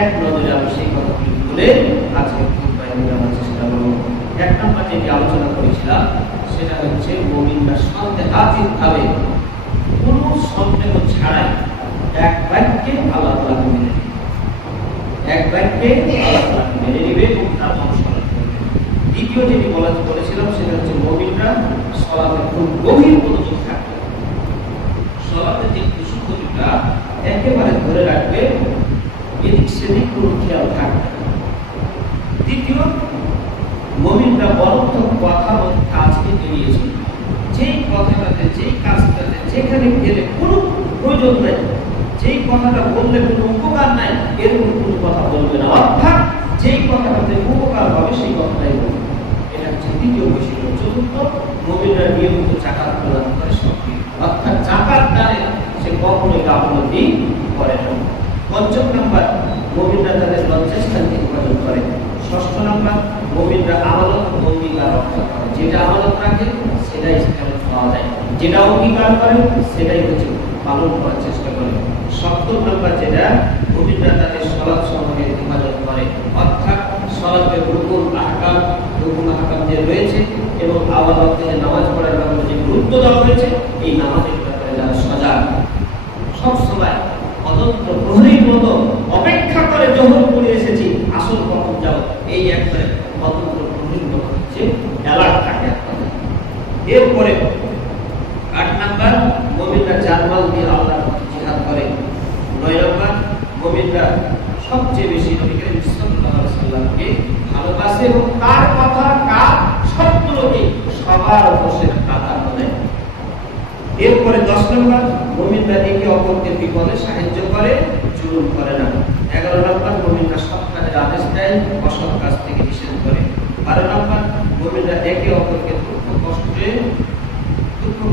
এক নজরে আমি সেই কথাগুলি বলে আজকে খুতবায় নিয়ে যাওয়ার চেষ্টা করব। এক নম্বর যেটি আলোচনা করেছিলাম সেটা হচ্ছে মুমিনরা সন্দেহাতীতভাবে কোনো সন্দেহ ছাড়াই এক বাক্যে আল্লাহ তাআলাকে মেনে নেবে, এক বাক্যে আল্লাহ তাআলাকে মেনে নেবে এবং তার অনুসরণ করবে। দ্বিতীয় যেটি বলেছিলাম সেটা হচ্ছে মুমিনরা সালাতে খুব গভীর মনোযোগ থাকবে, সালাতে যে খুশুখুশুটা একেবারে ধরে রাখবে, এদিক সেদিক কোনো খেয়াল থাকবে। তৃতীয়, মুমিনরা বরত্ব কথা কাজকে এড়িয়েছে, যেই কথাটাতে যেই কাজটাতে যেখানে গেলে কোনো প্রয়োজন নাই, যেই কথাটা বললে কোনো উপকার নাই এরকম কোনো কথা বলবে না, অর্থাৎ যেই কথাটাতে উপকার হবে সেই কথাটাই বলবে। এটা হচ্ছে তৃতীয় বৈশিষ্ট্য। চতুর্থ, মুমিনরা নিয়মিত জাকাত প্রদান করে সক্রিয়, অর্থাৎ জাকাত দানে সে কখনোই গাফলতি করে না। পঞ্চম নাম্বার, মুমিনরা তাদের লজ্জাস্থানকে হেফাজত করে। ষষ্ঠ নাম্বার, মুমিনরা আমানত অঙ্গীকার রক্ষা করে, যেটা আমানত রাখে সেটাই সেখানে পাওয়া যায়, যেটা অঙ্গীকার করে সেটাই হচ্ছে পালন করার চেষ্টা করে। সপ্তম নাম্বার যেটা, মুমিনরা তাদের সালাত সমূহের হেফাজত করে, অর্থাৎ সালাতের রুকুন আহকাম যে রয়েছে এবং আওয়াজ অর্থে নামাজ পড়ার ব্যাপারে যে গুরুত্ব দেওয়া হয়েছে, এই নামাজের ব্যাপারে যারা সজাগ, সবসময় অতন্ত্র প্রহরীর মতো অপেক্ষা করে যখন পড়ে এসেছি আসল কখন যাব, এই একবারে অতন্ত্র প্রহরীর মতো হচ্ছে অ্যালার্ট থাকে। এরপরে ৮ নাম্বার, মুমিনরা জানমাল দিয়ে আল্লাহর পথে জিহাদ করে। ৯ নাম্বার, মুমিনরা সবচেয়ে বেশি নবী করিম সাল্লাল্লাহু আলাইহি ওয়াসাল্লামকে ভালোবাসে এবং তার কথা কাজ সত্যকে সবার উপরে প্রাধান্য দেয়। এরপরে ১০ নম্বর, মুমিনরা একে অপরকে বিপদে সাহায্য করে, জুলুম করে না। ১১ নম্বর, মুমিনরা সৎ কাজের আদেশ দেয়, অসৎ কাজ থেকে নিষেধ করে। ১২ নম্বর, মুমিনরা একে অপরকে দুঃখ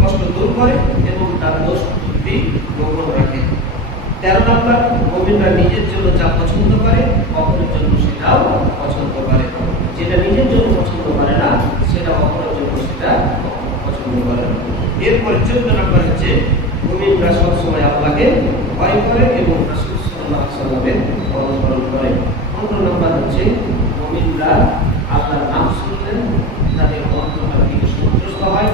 কষ্ট দূর করে এবং তার দোষ ত্রুটি গোপন রাখে। ১৩ নম্বর, মুমিনরা নিজের জন্য যা পছন্দ করে অপরের জন্য সেটাও পছন্দ করে, যেটা নিজের জন্য পছন্দ করে না সেটা অপরের জন্য সেটা পছন্দ করে। এরপরে ১৪ নম্বর হচ্ছে মুমিনরা সবসময় আল্লাহকে ভয় করে এবং রাসূল সাল্লাল্লাহু আলাইহি ওয়াসাল্লামের অনুসরণ করে। ১৫ নম্বর হচ্ছে মুমিনরা আল্লাহর নাম শুনলে তাদের অন্তরটা থেকে সন্তুষ্ট হয়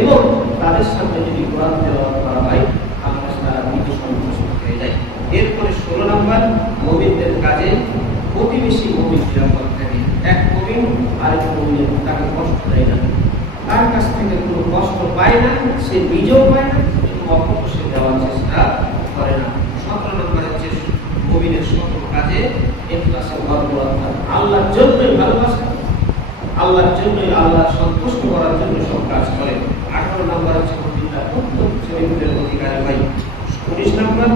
এবং তাদের সামনে যদি কোরআন তেলাওয়াত করা হয় তাহলে তারা নিজে সন্তুষ্ট হয়ে যায়। এরপরে ১৬ নম্বর, মুমিনদের কাজে প্রতিবেশী মুমিন নিরাপদ থাকে। এক মুমিন আরেক মুমিনের তাকে কষ্ট দেয় না, তার কাছ থেকে কোনো কষ্ট পায় না, সে নিজেও পায় না এবং অপরকে সে দেওয়ার চেষ্টা করে না। ১৭ নম্বর হচ্ছে মুমিনের সকল কাজে ইখলাসে ভরপুর, অর্থাৎ আল্লাহর জন্যই ভালোবাসে, আল্লাহর জন্যই আল্লাহ সন্তুষ্ট করার জন্য সব কাজ করে। ১৮ নম্বর হচ্ছে মুমিনরা উত্তম চরিত্রের অধিকারী হয়। ১৯ নম্বর,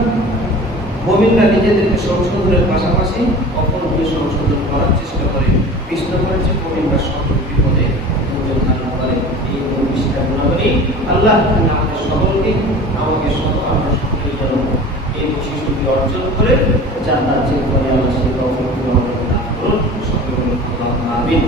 মুমিনরা নিজেদেরকে সংশোধনের পাশাপাশি অপরকে সংশোধন করার চেষ্টা করে। ২০ নম্বর হচ্ছে মুমিনরা সকল বিপদে ধৈর্য ধারণ করে। এই ২৯টা গুণাবলী আল্লাহ আমাদের সকলকে, আমাকে আমরা সকলের জন্য এই বৈশিষ্ট্যটি অর্জন করে জান্নাত যে করে আল্লাহ সেই তৌফিক দান করুন। সকলে আমিন।